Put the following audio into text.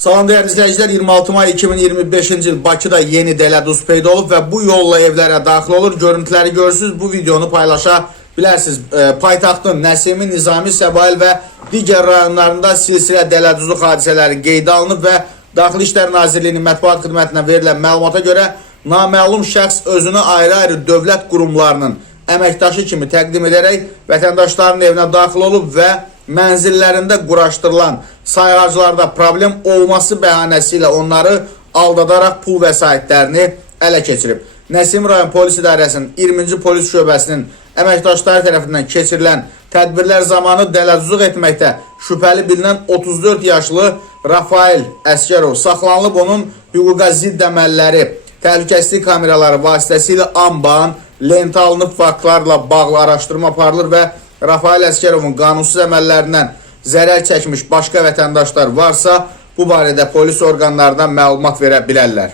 Salam değerli izleyiciler, 26 may 2025-ci il Bakıda yeni dələduz peyda olub və bu yolla evlərə daxil olur. Görüntüləri görürsünüz, bu videonu paylaşa bilərsiniz. Paytaxtın Nəsimi, Nizami, Səbail və digər rayonlarında silsilə dələduzluq hadisələri qeydə alınıb və Daxili İşlər Nazirliyinin mətbuat xidmətinə verilən məlumata görə naməlum şəxs özünü ayrı-ayrı dövlət qurumlarının əməkdaşı kimi təqdim edərək vətəndaşların evinə daxil olub və mənzillərində quraşdırılan sayğaclarda problem olması bəhanəsi ilə onları aldadaraq pul vəsaitlərini ələ keçirib. Nəsim rayon polis idarəsinin 20-ci polis şöbəsinin əməkdaşları tərəfindən keçirilən tədbirlər zamanı dələduzluq etməkdə şübhəli bilinən 34 yaşlı Rafael Əskərov saxlanılıb. Onun hüquqa zidd əməlləri, təhlükəsizlik kameraları vasitəsilə anban, lentə alınıb, faktlarla bağlı araşdırma aparılır və Rafael Əskərovun qanunsuz əməllərindən zərər çəkmiş başqa vətəndaşlar varsa, bu barədə polis orqanlarından məlumat verə bilərlər.